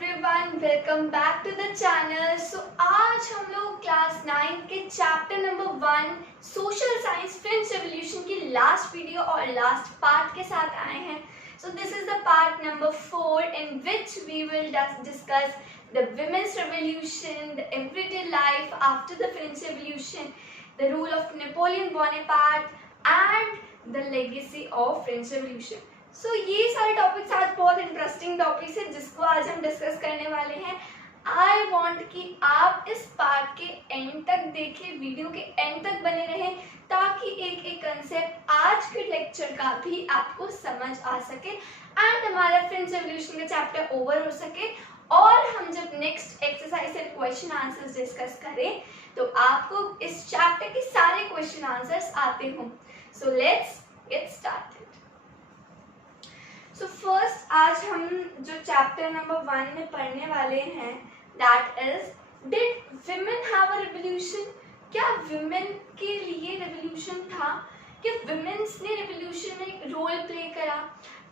Everyone, welcome back to the channel. आज हम लोग क्लास 9 के chapter number 1 social science French revolution की लास्ट वीडियो और लास्ट पार्ट के साथ आए हैं। This is the part number 4 in which we will discuss the women's revolution, the everyday life after the French revolution, the rule of Napoleon Bonaparte and the legacy of French revolution. ये सारे topics आज बहुत interesting topics है जिसको आज हम discuss करने वाले हैं। आई वॉन्ट कि आप इस पार्ट के एंड तक देखें, वीडियो के एंड तक बने रहें ताकि एक एक कंसेप्ट आज के लेक्चर का भी आपको समझ आ सके एंड हमारा फ्रेंच रेवोल्यूशन का चैप्टर ओवर हो सके। और हम जब next exercise and question answers discuss करें तो आपको इस चैप्टर के सारे क्वेश्चन आंसर्स आते हों। So let's get started. First आज हम जो चैप्टर नंबर 1 में पढ़ने वाले हैं that is did women have a revolution. क्या विमेन के लिए रेवोल्यूशन था? कि विमेन्स ने रेवोल्यूशन में एक रोल प्ले करा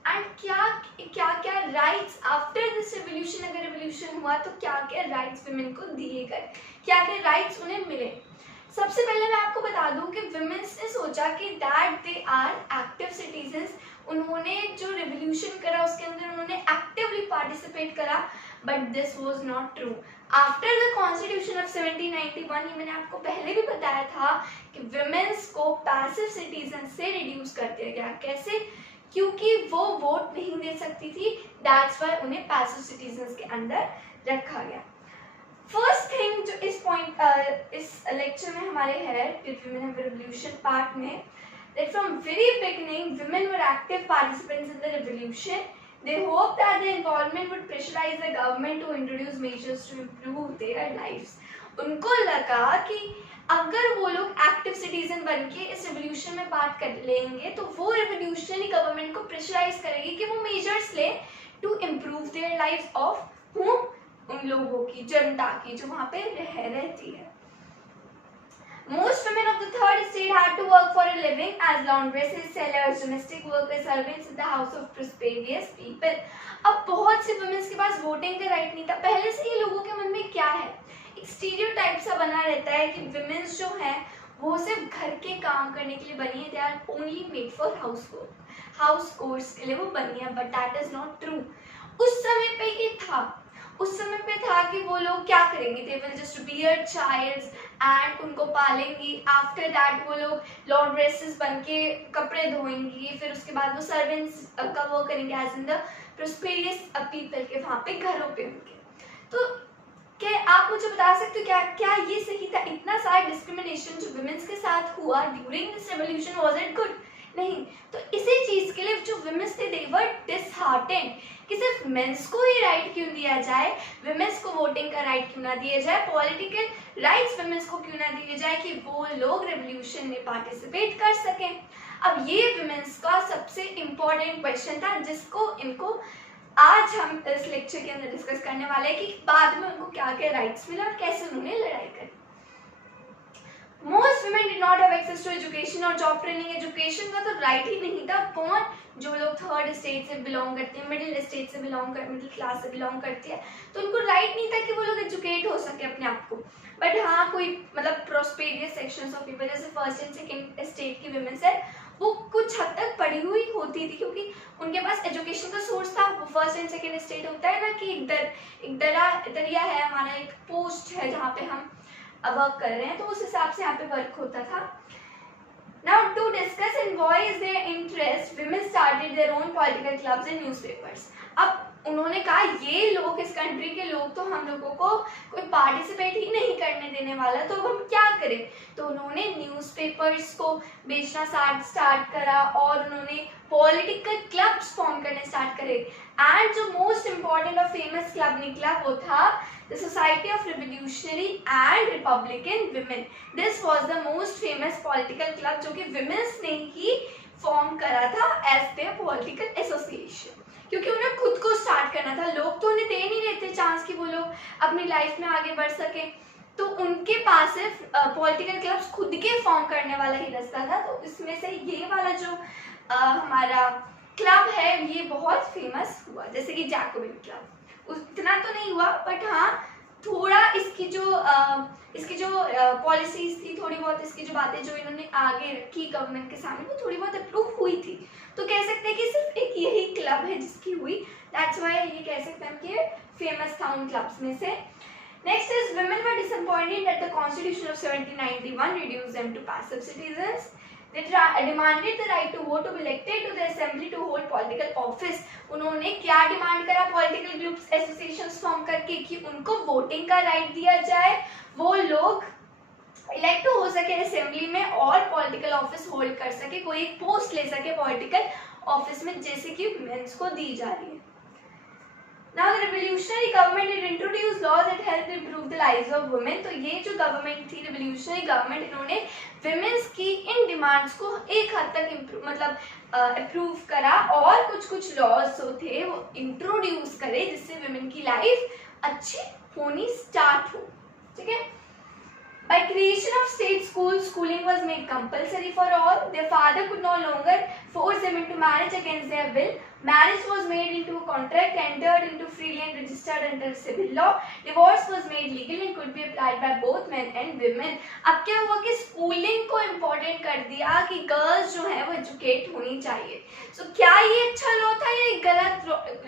एंड क्या क्या राइट्स आफ्टर दिस रेवोल्यूशन, अगर रेवोल्यूशन हुआ तो क्या क्या राइट्स विमेन को दिए गए, क्या क्या राइट्स उन्हें मिले। सबसे पहले मैं आपको बता दूं कि विमेन्स ने सोचा कि that they are active citizens. उन्होंने जो रेवोल्यूशन करा उसके अंदर उन्होंने एक्टिवली पार्टिसिपेट करा, but this was not true. After the constitution of 1791, ये मैंने आपको पहले भी बताया था कि विमेन्स को पैसिव सिटीजन से रिड्यूस कर दिया गया। कैसे? क्योंकि वो वोट नहीं दे सकती थी, दैट्स व्हाई उन्हें पैसिव सिटीजन्स के अंदर रखा गया। फर्स्ट थिंग जो इस लेक्चर में हमारे है विमेन रेवोल्यूशन पार्ट में, that from very beginning women were active participants in the revolution. They hoped that their involvement would pressurize the government to introduce measures to improve their lives. उनको लगा कि अगर वो लोग एक्टिव सिटीजन बन के इस रेवोल्यूशन में पार्ट कर लेंगे तो वो रेवोल्यूशन ही गवर्नमेंट को प्रेशराइज करेगी कि वो मेजर्स ले to improve their life of whom, उन लोगों की, जनता की जो वहाँ पे रहती है। Most women of the third estate had to work for a living as laundresses, sellers, domestic workers, servants in the house of prosperous people. अब बहुत से वुमेन्स के पास वोटिंग का राइट नहीं था। पहले से ही लोगों के मन में क्या है, एक स्टीरियोटाइप सा बना रहता है कि वुमेन्स जो हैं वो सिर्फ घर के काम करने के लिए बनी है, they are only made for house work, house chores के लिए वो बनी है, but that is not true. उस समय पे ये था, उस समय पे था कि वो लोग क्या करेंगे, they will just bear childs and उनको पालेंगी। आफ्टर दैट वो लोग लॉन्ड्रेसेस बन के कपड़े धोएंगी, फिर उसके बाद वो सर्वेंट्स का वो करेंगे as in the prosperous people के वहाँ पे घरों पे होंगे। तो क्या आप मुझे बता सकते हो क्या ये सही था? इतना सारा डिस्क्रिमिनेशन जो वुमेन्स के साथ हुआ during this revolution, was it good? नहीं। तो इसी चीज के लिए जो वुमेन्स थे दे वर डिसहार्टेंड कि सिर्फ मेंस को ही राइट क्यों दिया जाए, वुमेन्स को वोटिंग का राइट क्यों ना दिया जाए, पॉलिटिकल राइट्स वुमेन्स को क्यों ना दिए जाए कि वो लोग रेवोल्यूशन में पार्टिसिपेट कर सकें। अब ये वुमेन्स का सबसे इम्पोर्टेंट क्वेश्चन था जिसको इनको आज हम इस लेक्चर के अंदर डिस्कस करने वाले हैं कि बाद में उनको क्या क्या राइट्स मिले और कैसे उन्होंने लड़ाई करी। Most women did not have access to education और जॉब ट्रेनिंग। एजुकेशन का तो राइट ही नहीं था। कौन? जो लोग थर्ड स्टेट से बिलोंग करते हैं, मिडिल स्टेट से मिडिल क्लास से बिलोंग करती है, तो उनको राइट नहीं था कि वो लोग एजुकेट हो सके अपने आप को। बट हाँ, कोई मतलब प्रोस्पेरियस सेक्शंस ऑफ पीपल जैसे फर्स्ट एंड सेकंड स्टेट की विमेन्स है वो कुछ हद तक पढ़ी हुई होती थी क्योंकि उनके पास एजुकेशन का सोर्स था। वो फर्स्ट एंड सेकंड स्टेट होता है ना कि एक दरिया है, हमारा एक पोस्ट है जहाँ पे हम वर्क कर रहे हैं, तो उस हिसाब से यहाँ पे वर्क होता था। Now to discuss and voice their interest, women started their own political clubs and newspapers. अब उन्होंने कहा ये लोग, इस कंट्री के लोग तो हम लोगों को कोई पार्टिसिपेट ही नहीं करने देने वाला, तो अब हम क्या करें? तो उन्होंने न्यूज़पेपर्स को बेचना स्टार्ट करा और उन्होंने पॉलिटिकल क्लब्स फॉर्म करने स्टार्ट करे। एंड जो मोस्ट इम्पॉर्टेंट और फेमस क्लब निकला वो था the society of revolutionary and Republican women. This was the most famous political club जो कि विमेन्स ने ही फॉर्म करा था एज देयर पॉलिटिकल एसोसिएशन, क्योंकि उन्हें खुद को स्टार्ट करना था। लोग तो उन्हें दे नहीं रहे थे चांस कि वो लोग अपनी लाइफ में आगे बढ़ सके, तो उनके पास सिर्फ पॉलिटिकल क्लब्स खुद के फॉर्म करने वाला ही रास्ता था। तो इसमें से ये वाला जो हमारा क्लब है ये बहुत फेमस हुआ, जैसे कि जैकोबिन क्लब। उतना तो नहीं हुआ, बट हाँ थोड़ा इसकी जो पॉलिसीज थी, थोड़ी बहुत इसकी जो बातें जो इन्होंने आगे रखी गवर्नमेंट के सामने, वो थोड़ी बहुत अप्रूव हुई थी। तो कह सकते हैं कि सिर्फ एक यही क्लब है जिसकी हुई, दैट्स व्हाई ये कह सकते हैं कि फेमस था उन क्लब्स में से। Next is women were disappointed that the Constitution of 1791 reduced them to passive citizens. They demanded the right to vote to be elected to the assembly to hold political office. उन्होंने क्या demand करा political groups associations form करके कि उनको voting का right दिया जाए, वो लोग इलेक्ट हो सके असेंबली में और पॉलिटिकल ऑफिस होल्ड कर सके, कोई एक पोस्ट ले सके पॉलिटिकल ऑफिस में, जैसे कि मेंस को दी जा रही है। Now the revolutionary government had introduced laws that helped improve the lives of women. तो ये जो गवर्नमेंट थी, revolutionary government, इन्होंने women's की इन डिमांड्स को एक हद तक अप्रूव करा और कुछ लॉज जो थे वो इंट्रोड्यूस करे जिससे women की लाइफ अच्छी होनी स्टार्ट हो। ठीक है। By creation of state schools, schooling was made compulsory for all. Their father could no longer force them into marriage against their will. Marriage was made into a contract, entered into freely and registered under civil law. Divorce was made legal and could be applied by both men and women. अब क्या हुआ कि schooling को important कर दिया कि girls जो है वो एजुकेट होनी चाहिए। So क्या ये अच्छा लॉ था या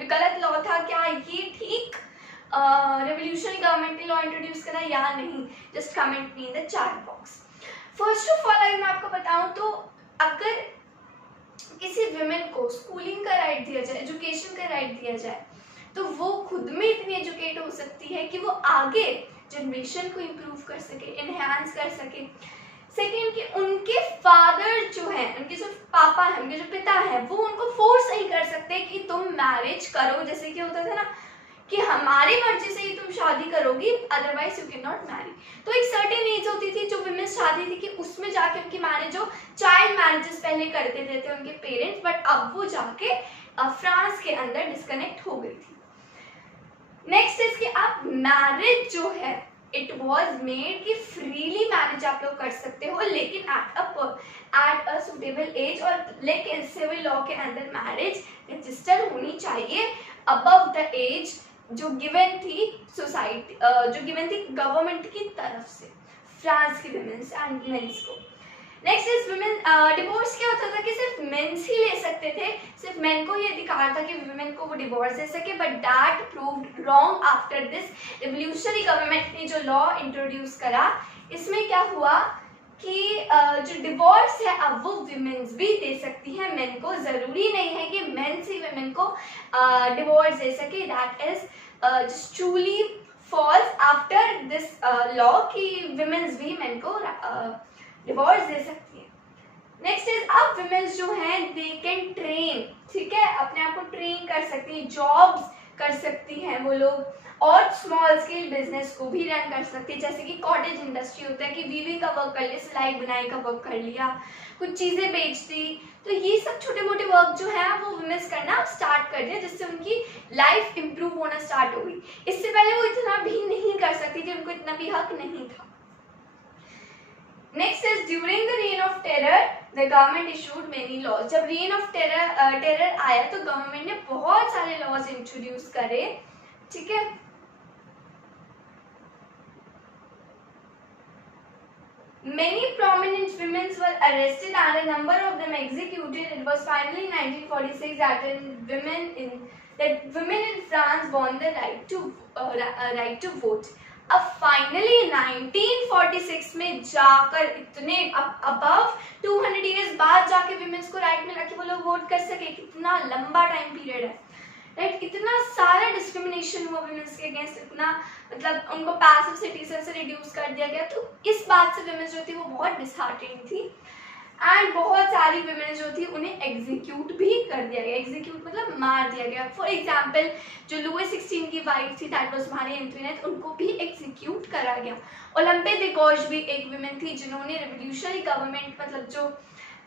गलत लॉ था? क्या ये ठीक रेवोल्यूशनरी गवर्नमेंट ने लॉ इंट्रोड्यूस करा या नहीं? Just comment me in the chat box. First of all अगर मैं आपको बताऊं तो अगर किसी विमेन को स्कूलिंग का राइट दिया जाए, एजुकेशन का राइट दिया जाए, तो वो खुद में इतनी एजुकेट हो सकती है कि वो आगे जनरेशन को इम्प्रूव कर सके, एनहांस कर सके। सेकेंड कि उनके फादर जो है, उनके जो पापा है, उनके जो पिता है, वो उनको फोर्स नहीं कर सकते कि तुम मैरिज करो, जैसे कि होता था ना कि हमारी मर्जी से ही तुम शादी करोगी, otherwise you can not marry. तो एक सर्टेन एज होती थी जो विमेन शादी थी कि उसमें जाके उनकी मैरिज हो, चाइल्ड मैरिजेस पहले करते थे उनके पेरेंट्स, बट अब वो जाके फ्रांस के अंदर डिस्कनेक्ट हो गई थी। नेक्स्ट इज कि आप मैरिज जो है इट वॉज मेड कि फ्रीली मैरिज आप लोग कर सकते हो, लेकिन एट अ सुटेबल एज, और लेकिन सिविल लॉ के अंदर मैरिज रजिस्टर होनी चाहिए अबव द एज जो गिवन थी सोसाइटी, जो गिवन थी गवर्नमेंट की तरफ से फ्रांस की विमेन्स एंड मेंस को। Next is women divorce. क्या होता था कि सिर्फ मेंस ही ले सकते थे, सिर्फ मेन को ही अधिकार था कि विमेन को वो डिवोर्स दे सके, but that proved wrong after this revolutionary government ने जो लॉ इंट्रोड्यूस करा। इसमें क्या हुआ कि जो डिवोर्स है अब वो विमेन्स भी दे सकती है, मेन को जरूरी नहीं है कि मेन से विमेन को डिवोर्स दे सके। That is just truly false after this law कि विमेन्स भी मेन को डिवोर्स दे सकती है। नेक्स्ट इज अब विमेन्स जो हैं दे कैन ट्रेन, ठीक है, अपने आप को ट्रेन कर सकती है, जॉब्स कर सकती हैं वो लोग, और स्मॉल स्केल बिजनेस को भी रन कर सकती है, जैसे कि कॉटेज इंडस्ट्री होता है कि वीविंग का वर्क कर लिया, सिलाई बुनाई का वर्क कर लिया, कुछ चीज़ें बेच दी। तो ये सब छोटे मोटे वर्क जो है वो वुमेन्स करना स्टार्ट कर दिया, जिससे उनकी लाइफ इंप्रूव होना स्टार्ट हो गई। इससे पहले वो इतना भी नहीं कर सकती थी, उनको इतना भी हक नहीं था। Next is during the reign of terror the government issued many laws. जब रेन ऑफ टेरर आया तो गवर्नमेंट ने बहुत सारे लॉज इंट्रोड्यूस करे, ठीक है। Many prominent women were arrested and a number of them executed. It was finally in 1946 that women in France won the right to vote. अब फाइनली 1946 में जाकर इतने अबव 200 इयर्स बाद जाके विमेन्स को राइट मिला कि वो लोग वोट कर सके। कितना लंबा टाइम पीरियड है, राइट। इतना सारा डिस्क्रिमिनेशन हुआ विमेन्स के अगेंस्ट, इतना मतलब उनको पैसिव सिटीजन से रिड्यूस कर दिया गया। तो इस बात से विमेन्स जो थी वो बहुत डिसहार्टेनिंग थी, एंड बहुत सारी विमेन जो थी उन्हें एग्जीक्यूट भी कर दिया गया। एग्जीक्यूट मतलब मार दिया गया। फॉर एग्जाम्पल जो लुई 16 की वाइफ थी, दैट वाज मारी एंटोइनेट, उनको भी एग्जीक्यूट करा गया। ओलंपे दे गौश भी एक विमेन थी जिन्होंने रिवोल्यूशनरी गवर्नमेंट, मतलब जो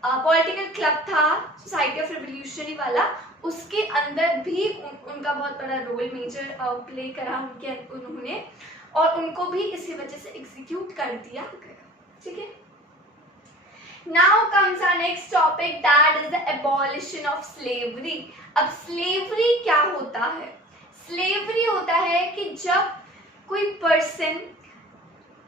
पॉलिटिकल क्लब था सोसाइटी ऑफ रिवोल्यूशनरी वाला, उसके अंदर भी उनका बहुत बड़ा रोल मेजर प्ले करा उन्होंने, और उनको भी इसी वजह से एग्जीक्यूट कर दिया गया, ठीक है। Now comes our next topic, that is the abolition of slavery. अब slavery क्या होता है? स्लेवरी होता है कि जब कोई पर्सन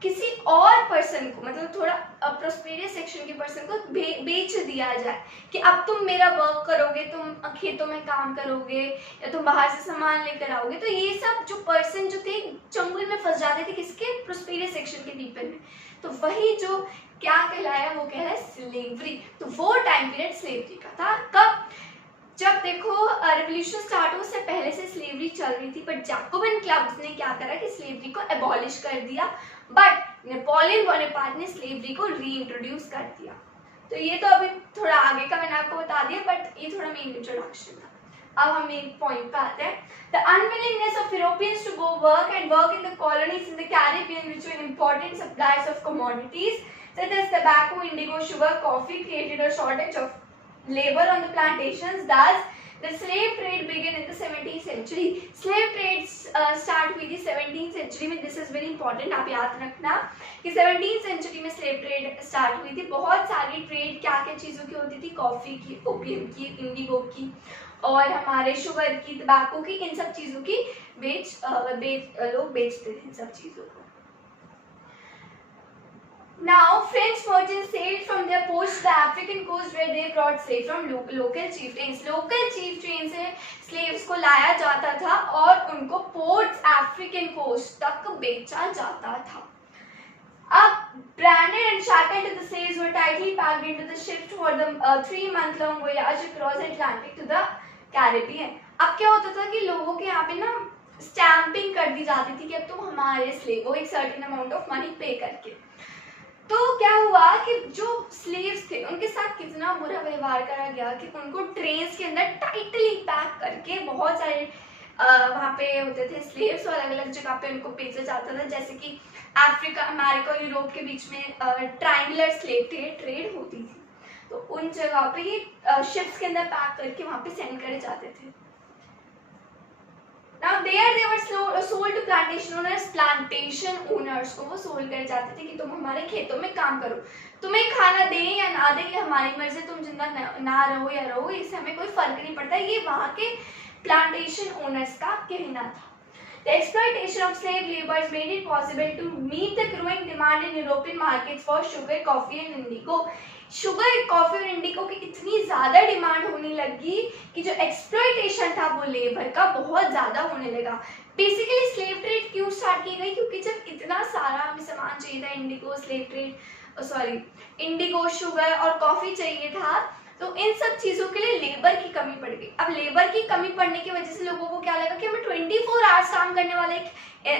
किसी और पर्सन को, मतलब थोड़ा प्रोस्पेरियस सेक्शन के पर्सन को बेच दिया जाए कि अब तुम मेरा वर्क करोगे, तुम खेतों में काम करोगे या तुम बाहर से सामान लेकर आओगे। तो ये सब जो पर्सन जो थे चंगुल में फंस जाते थे, किसके? प्रोस्पेरियस सेक्शन के पीपल में। तो वही जो क्या कहलाया, वो कहलाया स्लेवरी। तो वो टाइम पीरियड स्लेवरी का था। कब? जब देखो रेवोल्यूशन स्टार्ट हो उससे पहले से स्लेवरी चल रही थी, बट जैकोबिन क्लब्स ने क्या करा कि स्लेवरी को एबॉलिश कर दिया, बट नेपोलियन बोनापार्ट ने स्लेवरी को रीइंट्रोड्यूस कर दिया। तो ये तो अभी थोड़ा आगे का मैंने आपको बता दिया, बट ये थोड़ा मेन इंट्रोडक्शन था। अब हम मेन पॉइंट पे आते हैं। The unwillingness of Europeans to go work in the colonies in the Caribbean which were important suppliers of commodities such as tobacco, indigo, sugar, coffee created a shortage of labor on the plantations. Thus, the slave trade began in the 17th century. Slave trade start हुई थी 17th century में. This is very important, आप याद रखना कि 17th century में slave trade start हुई थी. बहुत सारी ट्रेड क्या क्या चीज़ों की होती थी? कॉफ़ी की, ओपियम की, इंडिगो की और हमारे शुगर की, तंबाकू की, इन सब चीज़ों की लोग बेचते थे इन सब चीज़ों को. Now, French merchants sailed from their ports to the African coast where they brought slaves from local chieftains. Local chieftains से slaves को लाया जाता था और उनको ports African coast तक बेचा जाता था. अब branded and shackled the slaves were tightly packed into the ships for the 3-month-long voyage across Atlantic to the Caribbean. अब क्या होता था कि लोगों के यहाँ पे ना स्टैंपिंग कर दी जाती थी कि अब तुम हमारे स्लेव हो, एक सर्टेन अमाउंट ऑफ मनी पे करके. तो क्या हुआ कि जो स्लेव्स थे उनके साथ कितना बुरा व्यवहार करा गया कि उनको ट्रेन्स के अंदर टाइटली पैक करके, बहुत सारे वहाँ पे होते थे स्लेव्स और अलग अलग जगह पे उनको भेजा जाता था, जैसे कि अफ्रीका, अमेरिका और यूरोप के बीच में ट्रायंगुलर स्लेव ट्रेड होती थी. तो उन जगह पे ये शिप्स के अंदर पैक करके वहाँ पे सेंड करे जाते थे. Now there they were sold to plantation owners. Plantation owners को वो सोल्ड करे जाते थे कि तुम हमारे खेतों में काम करो, तुम्हें खाना दें या ना दें ये हमारी मर्जी, तुम जिंदा ना रहो या रहो, इससे हमें कोई फर्क नहीं पड़ता. ये वहाँ के प्लांटेशन ओनर्स का कहना था. The exploitation of slave laborers made it possible to meet the growing demand in European markets for sugar, coffee and indigo. Sugar, coffee और इंडिगो की इतनी ज़्यादा डिमांड होने लगी कि जो एक्सप्लॉयटेशन था वो लेबर का बहुत ज़्यादा होने लगा. बेसिकली स्लेव ट्रेड क्यों स्टार्ट की गई? क्योंकि जब इतना सारा हमें सामान चाहिए था, इंडिगो, शुगर और कॉफ़ी चाहिए था, तो इन सब चीज़ों के लिए लेबर की कमी पड़ गई. अब लेबर की कमी पड़ने की वजह से लोगों को क्या लगा कि हमें 24 आवर्स काम करने वाला एक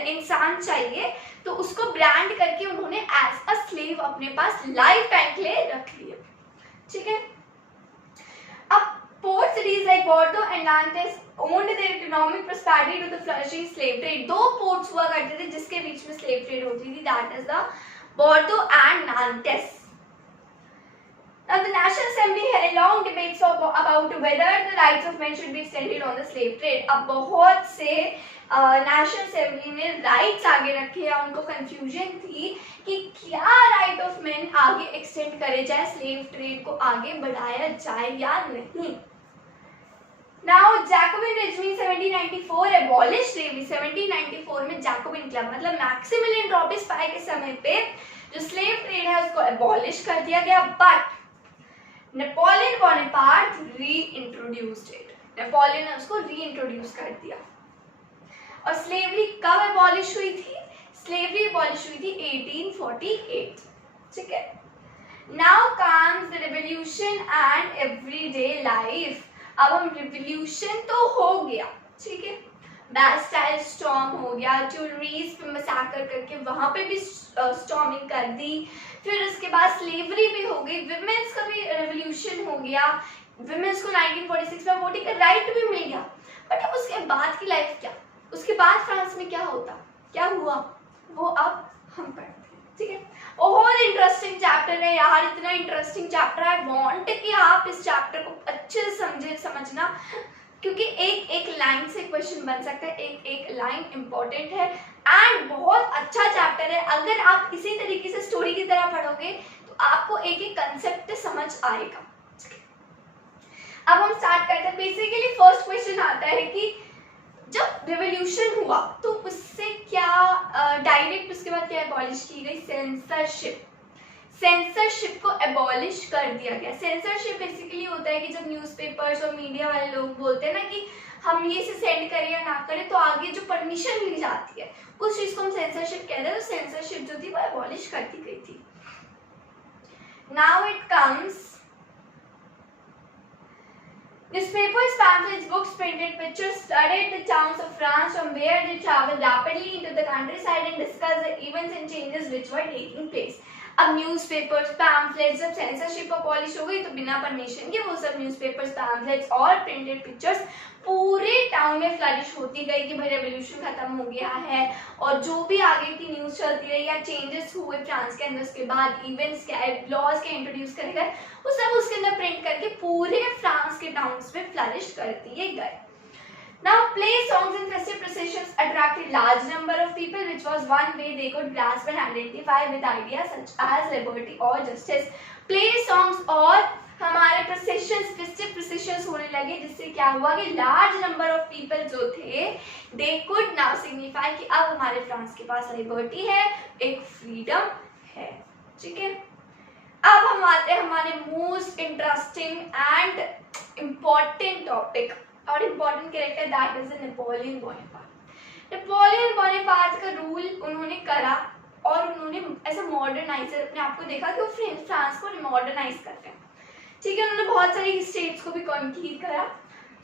इंसान चाहिए, तो उसको ब्रांड करके उन्होंने एज अ स्लेव अपने पास लाइफ टाइम के लिए रख लिया. ठीक है. अब पोर्ट सिटीज लाइक बोर्डो and नांटेस owned their economic prosperity to the flourishing slave trade. दो पोर्ट्स हुआ करते थे जिसके बीच में स्लेव ट्रेड होती थी, दैट इज द बोर्डो and नांटेस. Now the National Assembly had long debates about whether the rights of men should be extended on the slave trade. अब बहुत से नेशनल असेंबली ने राइट्स आगे रखे या उनको कंफ्यूजन थी कि क्या राइट ऑफ मेन आगे एक्सटेंड करे जाए, स्लेव ट्रेड को आगे बढ़ाया जाए या नहीं. Now Jacobin regime 1794 abolished slavery. 1794 में जैकोबिन क्लब मतलब मैक्सिमिलियन रॉबिस्पायर के समय पे जो स्लेव ट्रेड है उसको एबॉलिश कर दिया गया, but Napoleon Bonaparte reintroduced it. Napoleon ने उसको रीइंट्रोड्यूस कर दिया. और स्लेवरी कब एबॉलिश हुई थी? स्लेवरी एबॉलिश हुई थी 1848. ठीक है. Now comes the revolution and everyday life. अब हम रिवॉल्यूशन तो हो गया, ठीक है, बैस्टाइल स्टॉर्म हो गया, ट्यूलरीज पे मसाकर करके वहां पे भी स्टॉर्मिंग कर दी, फिर उसके बाद स्लेवरी भी हो गई, विमेंस का भी रेवोल्यूशन हो गया, विमेंस को 1946 में वोटिंग का राइट भी मिल गया. बट अब उसके बाद की लाइफ क्या? उसके बाद फ्रांस में क्या होता, क्या हुआ, वो अब हम पढ़ते हैं. ठीक है. बहुत इंटरेस्टिंग चैप्टर है यार, इतना इंटरेस्टिंग चैप्टर. आई वांट कि आप इस चैप्टर को अच्छे से समझना, क्योंकि एक एक लाइन से क्वेश्चन बन सकता है, एक एक लाइन इंपॉर्टेंट है एंड बहुत अच्छा चैप्टर है. अगर आप इसी तरीके से स्टोरी की तरह पढ़ोगे तो आपको एक एक कंसेप्ट समझ आएगा. अब हम स्टार्ट करते हैं. बेसिकली फर्स्ट क्वेश्चन आता है कि जब रेवोल्यूशन हुआ तो उससे क्या डायरेक्ट उसके बाद क्या एबॉलिश की गई, सेंसरशिप। सेंसरशिप को एबॉलिश कर दिया गया। सेंसरशिप बेसिकली होता है कि जब न्यूज़पेपर्स और मीडिया वाले लोग बोलते हैं ना कि हम ये से सेंड करें या ना करें, तो आगे जो परमिशन ली जाती है उस चीज को हम सेंसरशिप कहते हैं। तो सेंसरशिप जो थी वो एबॉलिश कर दी गई थी। Now it comes newspapers, pamphlets, books, printed pictures flooded the towns of France, from where they traveled rapidly into the countryside and discussed the events and changes which were taking place. अब newspapers, pamphlets, जब censorship abolish हो गई तो बिना permission के वो सब newspapers, pamphlets और प्रिंटेड पिक्चर्स पूरे टाउन में फ्लरिश होती गई कि भाई रेवोल्यूशन खत्म हो गया है, और जो भी आगे की न्यूज़ चलती रही या चेंजेस हुए फ्रांस के अंदर उसके बाद, इवेंट्स क्या लॉज के इंट्रोड्यूस करे गए, वो सब उसके अंदर प्रिंट करके पूरे फ्रांस के टाउन्स में फ्लरिश कर दिए गए। Now, plays, songs and festive processions attracted large number of people, which was one way they could grasp and identify with ideas such as liberty or justice. Plays, songs और हमारे processions, festive processions होने लगे, जिससे क्या हुआ कि large number of people जो थे, they could now signify कि अब हमारे फ्रांस के पास liberty है, एक freedom है, ठीक है। अब हम आते हैं हमारे most interesting and important topic और important character, that is Napoleon Bonaparte. Napoleon Bonaparte का रूल उन्होंने करा और उन्होंने ऐसा मॉडर्नाइजर अपने आप को देखा कि वो फ्रांस को मॉडर्नाइज करते हैं, ठीक है। उन्होंने बहुत सारी स्टेट्स को भी कॉन्क्रीट करा।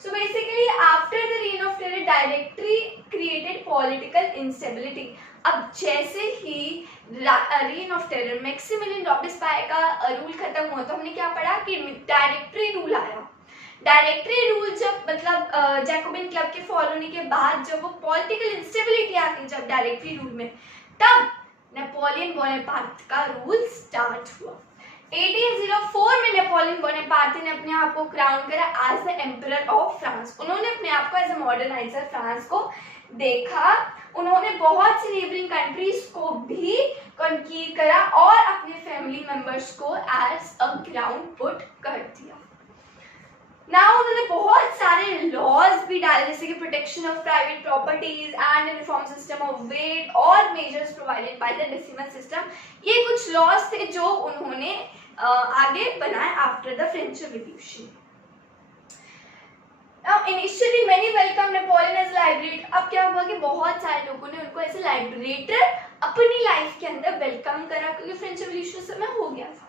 So basically after the reign of terror directly created political instability. अब जैसे ही रेन ऑफ टेरर, मैक्सिमिलियन रॉबिस्पायर का रूल खत्म हुआ तो हमने क्या पढ़ा कि डायरेक्टरी रूल आया। डायरेक्टरी रूल जब मतलब जैकोबिन क्लब के फॉलो होने के बाद जब वो पॉलिटिकल इंस्टेबिलिटी आ गई जब डायरेक्टरी रूल में, तब नेपोलियन बोनापार्ट का रूल स्टार्ट हुआ। 1804 में नेपोलियन बोनापार्ट ने अपने आप को क्राउन करा as the emperor of France. उन्होंने अपने आप को एज ए मॉडर्नाइजर फ्रांस को देखा। उन्होंने बहुत सी नेबरिंग कंट्रीज को भी कॉन्क्रीट करा और अपने फैमिली मेंबर्स को एज अ क्राउन पुट कर दिया। नाउ उन्होंने बहुत सारे लॉज भी डाले, जैसे कि protection of private properties and reform system of weight और measures provided by the decimal system. ये कुछ लॉज थे जो उन्होंने आगे बनाए after the French revolution. Now initially many welcome Napoleon as liberator. अब क्या हुआ कि बहुत सारे लोगों ने उनको एज ए लाइब्रेटर अपनी लाइफ के अंदर वेलकम करा, क्योंकि फ्रेंच रिवॉल्यूशन समय हो गया था।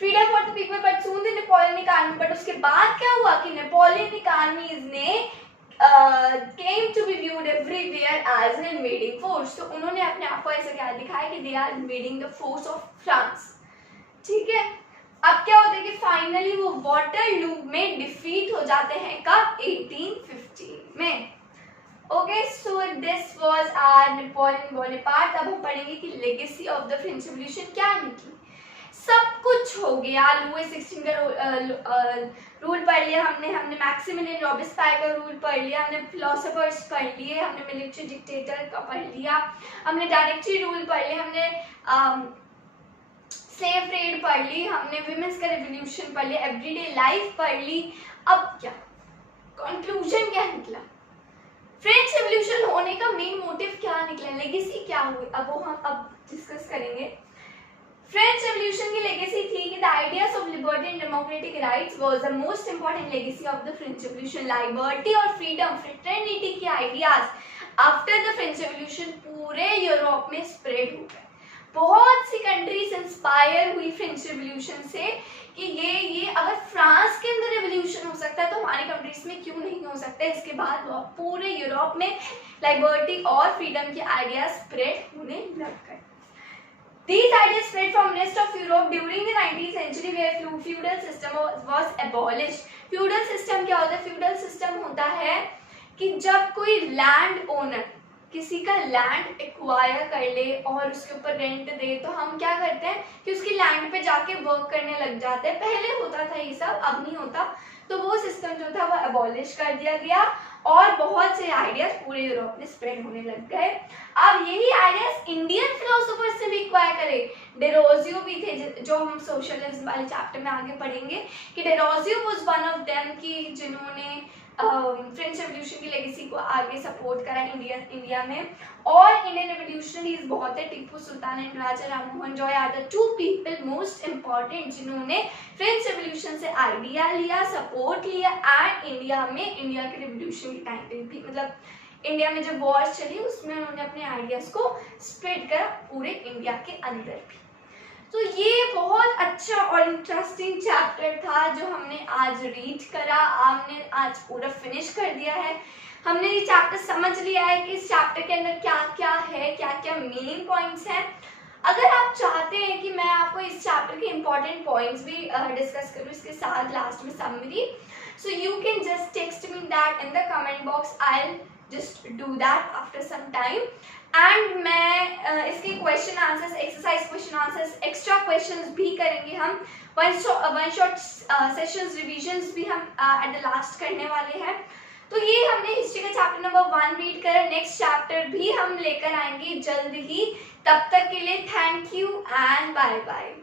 Freedom for the people but soon the Napoleonic army. But उसके बाद क्या हुआ कि नेपोलियनिक आर्मीज ने came to be viewed everywhere as an invading force। तो उन्होंने अपने आप को ऐसा क्या दिखाया कि they are invading the force of France, ठीक है। अब क्या होता है कि फाइनली वो वाटरलू में डिफीट हो जाते हैं कब, 1815 में। Okay, so this was our Napoleon Bonaparte. अब हम पढ़ेंगे कि legacy of the French revolution क्या निकली। सब कुछ हो गया, लुई 16 का रूल पढ़ लिया हमने मैक्सिमिलियन रॉबिस्पायर का रूल पढ़ लिया, हमने फिलोसोफर्स पढ़ लिए, हमने मिलिट्री डिक्टेटर का पढ़ लिया, हमने डायरेक्टरी रूल पढ़ लिया, हमने स्लेव ट्रेड पढ़ ली, हमने विमेंस का रिवॉल्यूशन पढ़ लिया, एवरीडे लाइफ पढ़ ली। अब क्या कंक्लूजन क्या निकला, फ्रेंच रिवॉल्यूशन होने का मेन मोटिव क्या निकला, लेगेसी क्या हुई, अब वो हम अब डिस्कस करेंगे। फ्रेंच रेवोल्यूशन की लेगेसी थी कि the ideas of liberty and democratic rights was the most important legacy of the French revolution. Liberty और फ्रीडम, फ्रेटर्निटी के ideas after the French revolution पूरे यूरोप में स्प्रेड हो गए। बहुत सी कंट्रीज इंस्पायर हुई फ्रेंच रेवोल्यूशन से कि ये अगर फ्रांस के अंदर रेवोल्यूशन हो सकता है तो हमारी कंट्रीज में क्यों नहीं हो सकता है। इसके बाद पूरे यूरोप में लिबर्टी और फ्रीडम के आइडियाज स्प्रेड होने लग गए। These ideas spread from rest of Europe during the 19th century where feudal system was abolished. Feudal system क्या होता है? Feudal system होता है कि जब कोई लैंड ओनर किसी का लैंड एक्वायर कर ले और उसके ऊपर रेंट दे, तो हम क्या करते हैं कि उसकी लैंड पे जाके वर्क करने लग जाते हैं। पहले होता था ये सब, अब नहीं होता। तो वो सिस्टम जो था वो एबॉलिश कर दिया गया और बहुत से आइडियाज पूरे यूरोप में स्प्रेड होने लग गए। अब यही आइडियाज इंडियन फिलोसोफर्स से भी एक्वायर करे। डेरोजियो भी थे, जो हम सोशलिज्म वाले चैप्टर में आगे पढ़ेंगे कि Derozio was one of them, कि जिन्होंने फ्रेंच रेवोल्यूशन की लेगेसी को आगे सपोर्ट करा इंडिया में। और इंडियन रेवोल्यूशनरीज बहुत है, Tipu Sultan and Raja Rammohan Roy are the 2 people most important जिन्होंने फ्रेंच रेवोल्यूशन से आइडिया लिया, सपोर्ट लिया एंड इंडिया में इंडिया के रेवोल्यूशन के टाइम पे भी, मतलब इंडिया में जब वॉर चली उसमें उन्होंने अपने आइडियाज को स्प्रेड करा पूरे इंडिया के अंदर भी। तो ये बहुत अच्छा और इंटरेस्टिंग चैप्टर था जो हमने आज रीड करा, हमने आज पूरा फिनिश कर दिया है। हमने ये चैप्टर समझ लिया है कि इस चैप्टर के अंदर क्या क्या है, क्या क्या मेन पॉइंट्स हैं। अगर आप चाहते हैं कि मैं आपको इस चैप्टर के इम्पॉर्टेंट पॉइंट्स भी डिस्कस करूँ इसके साथ लास्ट में summary, so you can just text me that in the comment box, I will just do that after some time. And मैं इसके question answers, exercise question answers, extra questions भी करेंगे हम, वन शॉट सेशंस रिविजन्स भी हम at the last करने वाले हैं। तो ये हमने हिस्ट्री का चैप्टर नंबर 1 रीड करा, नेक्स्ट चैप्टर भी हम लेकर आएंगे जल्द ही। तब तक के लिए thank you and bye bye.